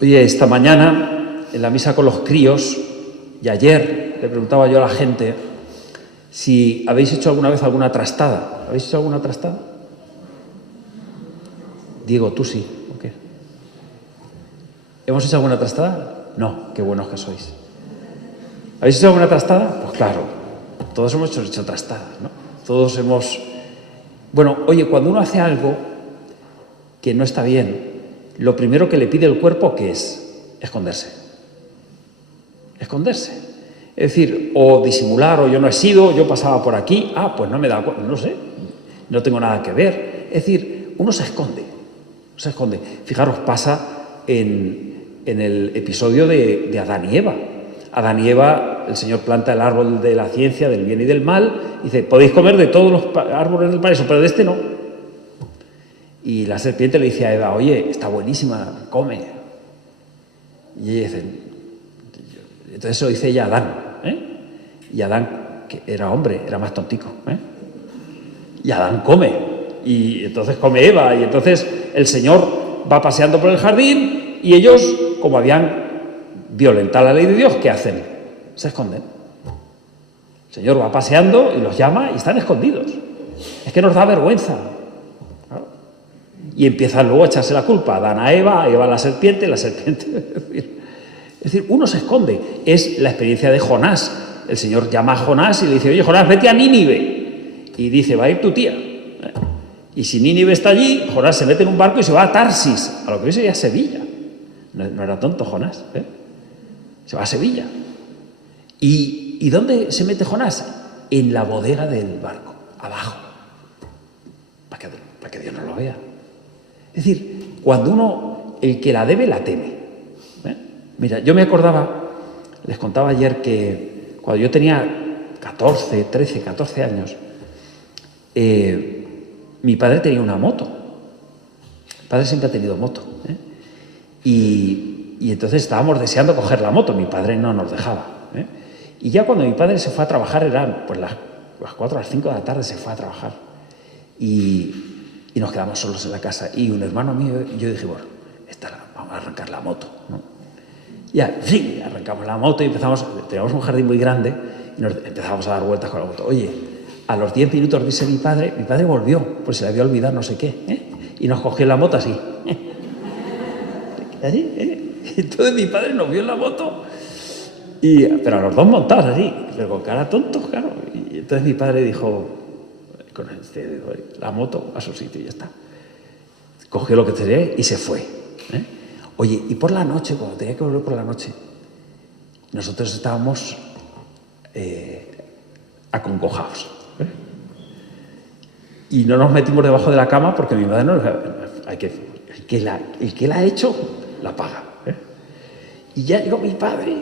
Oye, esta mañana, en la misa con los críos, y ayer le preguntaba yo a la gente si habéis hecho alguna vez alguna trastada. ¿Habéis hecho alguna trastada? Diego, tú sí, ¿o qué? ¿Hemos hecho alguna trastada? No, qué buenos que sois. ¿Habéis hecho alguna trastada? Pues claro, todos hemos hecho trastadas, ¿no? Todos hemos... Bueno, oye, cuando uno hace algo que no está bien, lo primero que le pide el cuerpo, ¿qué es? Esconderse. Esconderse. Es decir, o disimular, o yo no he sido, yo pasaba por aquí, pues no me da cuenta, no sé, no tengo nada que ver. Es decir, uno se esconde, se esconde. Fijaros, pasa en el episodio de Adán y Eva. Adán y Eva, el Señor planta el árbol de la ciencia, del bien y del mal, y dice, podéis comer de todos los árboles del paraíso, pero de este no. Y la serpiente le dice a Eva, oye, está buenísima, come. Y ella dice, entonces eso dice ella a Adán, y Adán, que era hombre, era más tontico, y Adán come, y entonces come Eva, y entonces el Señor va paseando por el jardín, y ellos, como habían violentado la ley de Dios, ¿qué hacen? Se esconden. El Señor va paseando y los llama y están escondidos. Es que nos da vergüenza. Y empiezan luego a echarse la culpa. Adán a Eva a la serpiente, la serpiente... Es decir, uno se esconde. Es la experiencia de Jonás. El Señor llama a Jonás y le dice, oye, Jonás, vete a Nínive. Y dice, va a ir tu tía. Y si Nínive está allí, Jonás se mete en un barco y se va a Tarsis, a lo que hoy sería Sevilla. No era tonto Jonás, Se va a Sevilla. ¿Y dónde se mete Jonás? En la bodega del barco, abajo. Para que Dios no lo vea. Es decir, cuando uno, el que la debe, la teme. Mira, yo me acordaba, les contaba ayer que cuando yo tenía 14 años, mi padre tenía una moto. Mi padre siempre ha tenido moto. Y entonces estábamos deseando coger la moto, mi padre no nos dejaba. Y ya cuando mi padre se fue a trabajar, eran pues las 4 a las 5 de la tarde se fue a trabajar. Y nos quedamos solos en la casa. Y un hermano mío y yo dije, bueno, vamos a arrancar la moto, ¿no? Ya, sí, arrancamos la moto y teníamos un jardín muy grande y empezamos a dar vueltas con la moto. Oye, a los 10 minutos dice mi padre volvió, pues se le había olvidado no sé qué, y nos cogió la moto así. Así, Entonces mi padre nos vio en la moto, pero a los dos montados así, pero con cara tontos, claro. Y entonces mi padre dijo, con la moto a su sitio y ya está. Cogió lo que tenía y se fue. Oye, y por la noche, cuando tenía que volver por la noche, nosotros estábamos acongojados. Y no nos metimos debajo de la cama porque mi madre no... El que la ha hecho, la paga. Y ya llegó mi padre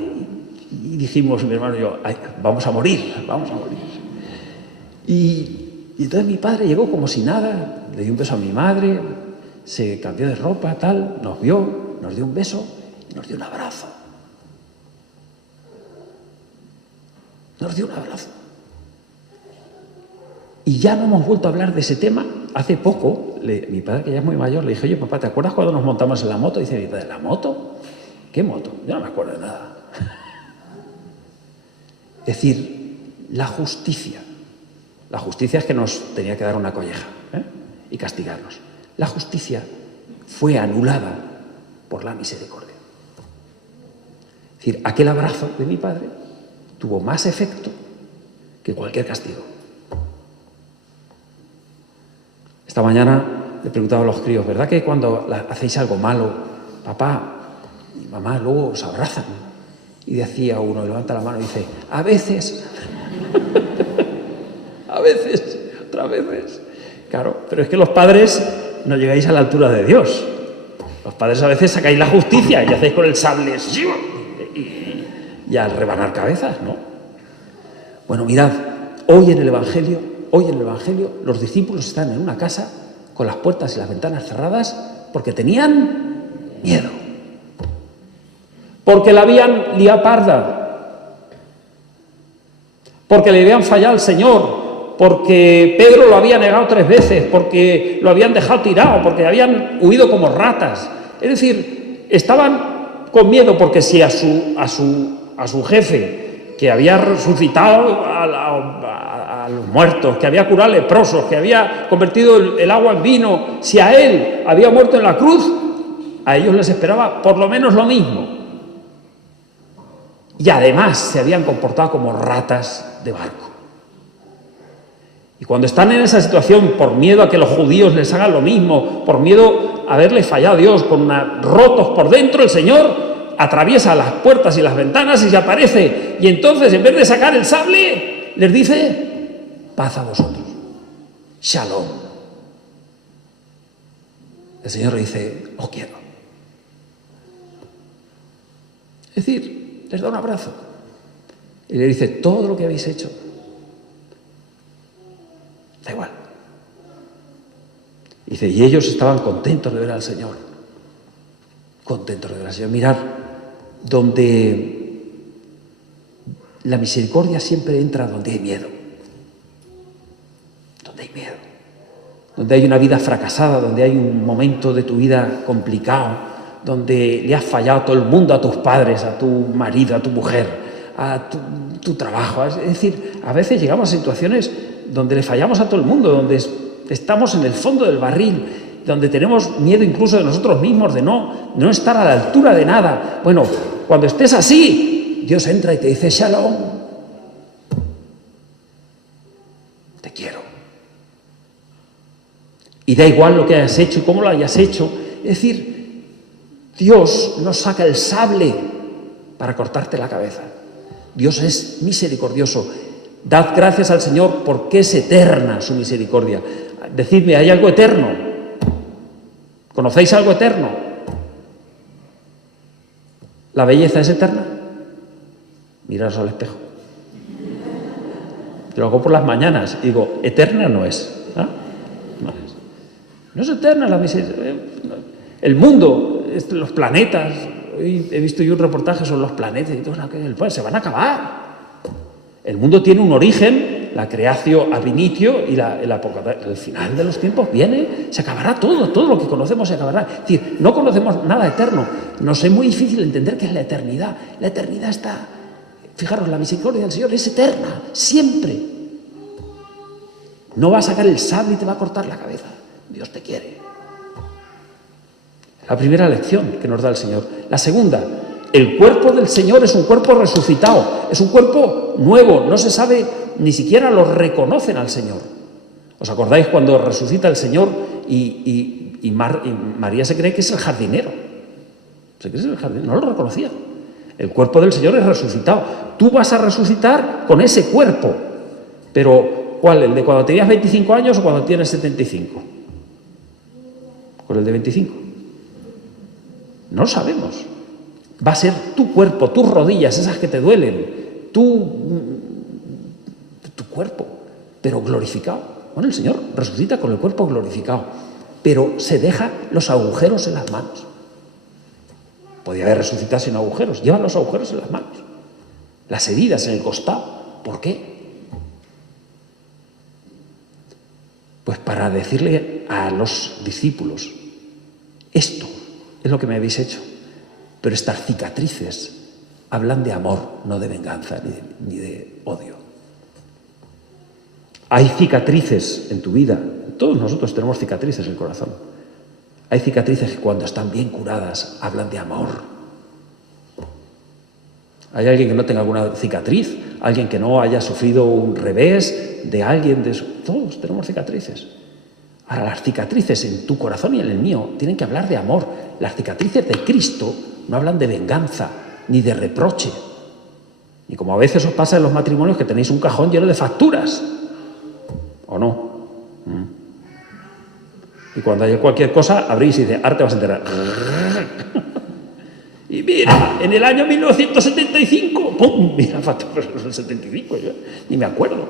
y dijimos, mi hermano y yo, vamos a morir. Y entonces mi padre llegó como si nada, le dio un beso a mi madre, se cambió de ropa, tal, nos vio, nos dio un beso y nos dio un abrazo. Y ya no hemos vuelto a hablar de ese tema. Hace poco, mi padre, que ya es muy mayor, le dije, oye, papá, ¿te acuerdas cuando nos montamos en la moto? Dice mi padre, ¿la moto? ¿Qué moto? Yo no me acuerdo de nada. Es decir, la justicia. La justicia es que nos tenía que dar una colleja y castigarnos. La justicia fue anulada por la misericordia. Es decir, aquel abrazo de mi padre tuvo más efecto que cualquier castigo. Esta mañana le preguntaba a los críos, ¿verdad que cuando hacéis algo malo, papá y mamá luego os abrazan? Y decía uno, levanta la mano y dice, a veces, a veces, otras veces. Claro, pero es que los padres no llegáis a la altura de Dios. Los padres a veces sacáis la justicia y hacéis con el sable y al rebanar cabezas, ¿no? Bueno, mirad, hoy en el Evangelio, los discípulos están en una casa con las puertas y las ventanas cerradas porque tenían miedo. Porque la habían liado parda. Porque le habían fallado al Señor. Porque Pedro lo había negado 3 veces. Porque lo habían dejado tirado. Porque habían huido como ratas. Es decir, estaban con miedo, porque si a su jefe, que había resucitado a los muertos, que había curado leprosos, que había convertido el agua en vino, si a él había muerto en la cruz, a ellos les esperaba por lo menos lo mismo. Y además se habían comportado como ratas de barco. Y cuando están en esa situación, por miedo a que los judíos les hagan lo mismo, por miedo a haberle fallado a Dios, rotos por dentro, el Señor atraviesa las puertas y las ventanas y se aparece. Y entonces, en vez de sacar el sable, les dice: paz a vosotros. Shalom. El Señor le dice: os quiero. Es decir, les da un abrazo y le dice: todo lo que habéis hecho, da igual. Dice: y ellos estaban contentos de ver al Señor. Contentos de ver al Señor. Mirad, donde la misericordia siempre entra donde hay miedo. Donde hay miedo. Donde hay una vida fracasada, donde hay un momento de tu vida complicado, donde le has fallado a todo el mundo, a tus padres, a tu marido, a tu mujer, a tu trabajo. Es decir, a veces llegamos a situaciones donde le fallamos a todo el mundo, donde estamos en el fondo del barril, donde tenemos miedo incluso de nosotros mismos, de no estar a la altura de nada. Bueno, cuando estés así, Dios entra y te dice: Shalom, te quiero. Y da igual lo que hayas hecho y cómo lo hayas hecho. Es decir, Dios no saca el sable para cortarte la cabeza. Dios es misericordioso. Dad gracias al Señor porque es eterna su misericordia. Decidme, ¿hay algo eterno? ¿Conocéis algo eterno? ¿La belleza es eterna? Miraos al espejo. Yo lo hago por las mañanas y digo: eterna no es. ¿Ah? No es eterna la misericordia. El mundo, los planetas, hoy he visto yo un reportaje sobre los planetas y todo, se van a acabar. El mundo tiene un origen, la creación ab initio, y el final de los tiempos viene, se acabará todo lo que conocemos se acabará. Es decir, no conocemos nada eterno. Nos es muy difícil entender qué es la eternidad. La eternidad está, fijaros, la misericordia del Señor es eterna, siempre. No va a sacar el sable y te va a cortar la cabeza. Dios te quiere. La primera lección que nos da el Señor. La segunda: el cuerpo del Señor es un cuerpo resucitado, es un cuerpo nuevo, no se sabe, ni siquiera lo reconocen al Señor. ¿Os acordáis cuando resucita el Señor y María se cree que es el jardinero? Se cree que es el jardinero, no lo reconocía. El cuerpo del Señor es resucitado. Tú vas a resucitar con ese cuerpo, pero ¿cuál? ¿El de cuando tenías 25 años o cuando tienes 75? Con el de 25. No lo sabemos. Va a ser tu cuerpo, tus rodillas, esas que te duelen, tu cuerpo, pero glorificado. Bueno, el Señor resucita con el cuerpo glorificado, pero se deja los agujeros en las manos. Podía haber resucitado sin agujeros, lleva los agujeros en las manos, las heridas en el costado. ¿Por qué? Pues para decirle a los discípulos: esto es lo que me habéis hecho, pero estas cicatrices hablan de amor, no de venganza ni de odio. Hay cicatrices en tu vida, todos nosotros tenemos cicatrices en el corazón. Hay cicatrices que cuando están bien curadas hablan de amor. ¿Hay alguien que no tenga alguna cicatriz? ¿Alguien que no haya sufrido un revés de alguien? Todos tenemos cicatrices. Ahora, las cicatrices en tu corazón y en el mío tienen que hablar de amor. Las cicatrices de Cristo no hablan de venganza, ni de reproche. Y como a veces os pasa en los matrimonios que tenéis un cajón lleno de facturas. ¿O no? Y cuando hay cualquier cosa, abrís y dice: ahora te vas a enterar. Y mira, en el año 1975, ¡pum! Mira, facturas del 75, yo ni me acuerdo.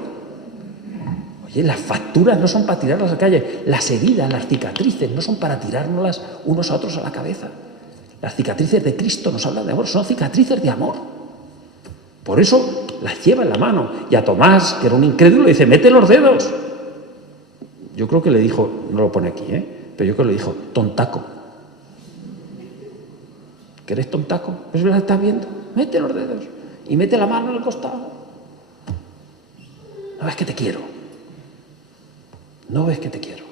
Oye, las facturas no son para tirarlas a la calle, las heridas, las cicatrices no son para tirárnoslas unos a otros a la cabeza. Las cicatrices de Cristo nos hablan de amor, son cicatrices de amor. Por eso las lleva en la mano. Y a Tomás, que era un incrédulo, le dice: mete los dedos. Yo creo que le dijo, no lo pone aquí, pero yo creo que le dijo: tontaco. ¿Querés tontaco? ¿Pues lo estás viendo? Mete los dedos y mete la mano en el costado. ¿No ves que te quiero? ¿No ves que te quiero?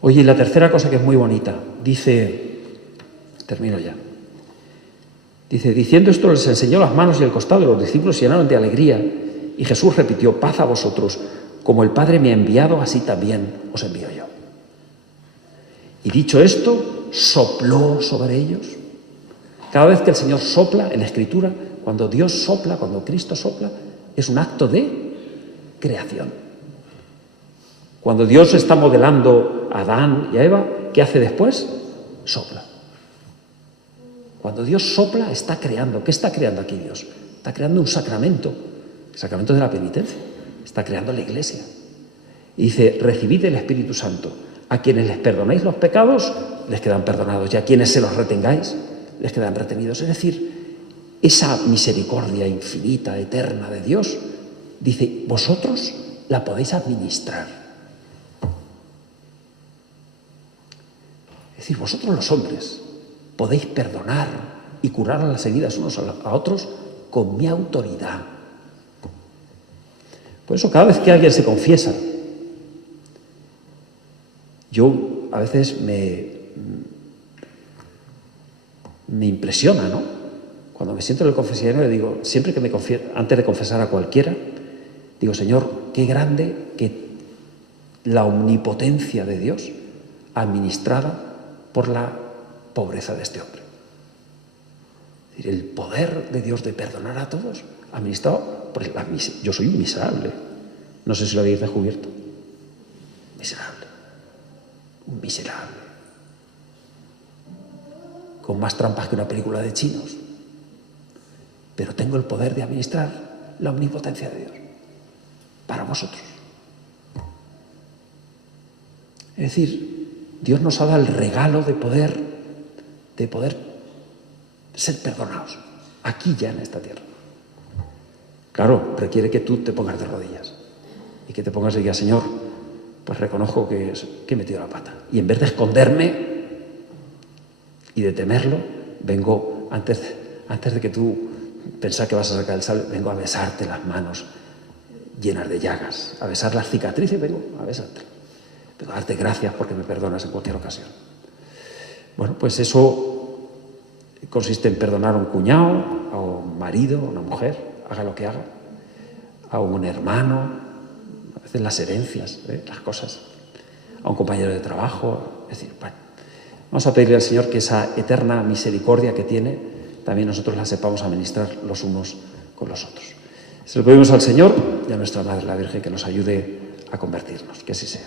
Oye, y la tercera cosa que es muy bonita, dice, termino ya, dice, diciendo esto les enseñó las manos y el costado, y los discípulos se llenaron de alegría, y Jesús repitió, paz a vosotros, como el Padre me ha enviado, así también os envío yo. Y dicho esto, sopló sobre ellos. Cada vez que el Señor sopla en la Escritura, cuando Dios sopla, cuando Cristo sopla, es un acto de creación. Cuando Dios está modelando a Adán y a Eva, ¿qué hace después? Sopla. Cuando Dios sopla, está creando. ¿Qué está creando aquí Dios? Está creando un sacramento, el sacramento de la penitencia. Está creando la Iglesia. Y dice, recibid el Espíritu Santo. A quienes les perdonéis los pecados, les quedan perdonados. Y a quienes se los retengáis, les quedan retenidos. Es decir, esa misericordia infinita, eterna de Dios, dice, vosotros la podéis administrar. Es decir, vosotros los hombres podéis perdonar y curar las heridas unos a otros con mi autoridad. Por eso cada vez que alguien se confiesa, yo a veces me impresiona, ¿no? Cuando me siento en el confesionario, digo, siempre que me confieso, antes de confesar a cualquiera, digo, Señor, qué grande que la omnipotencia de Dios administrada por la pobreza de este hombre. Es decir, el poder de Dios de perdonar a todos, administrado por yo soy un miserable. No sé si lo habéis descubierto. Miserable. Un miserable. Con más trampas que una película de chinos. Pero tengo el poder de administrar la omnipotencia de Dios para vosotros. Es decir, Dios nos ha dado el regalo de poder ser perdonados, aquí ya en esta tierra. Claro, requiere que tú te pongas de rodillas y que te pongas y digas, Señor, pues reconozco que he metido la pata. Y en vez de esconderme y de temerlo, vengo, antes de que tú pensás que vas a sacar el sable, vengo a besarte las manos llenas de llagas, a besar las cicatrices, vengo a besarte. Vengo a darte gracias porque me perdonas en cualquier ocasión. Bueno, pues eso consiste en perdonar a un cuñado, a un marido, a una mujer, haga lo que haga, a un hermano, a veces las herencias, las cosas, a un compañero de trabajo. Es decir, bueno, vamos a pedirle al Señor que esa eterna misericordia que tiene, también nosotros la sepamos administrar los unos con los otros. Se lo pedimos al Señor y a nuestra Madre la Virgen que nos ayude a convertirnos, que así sea.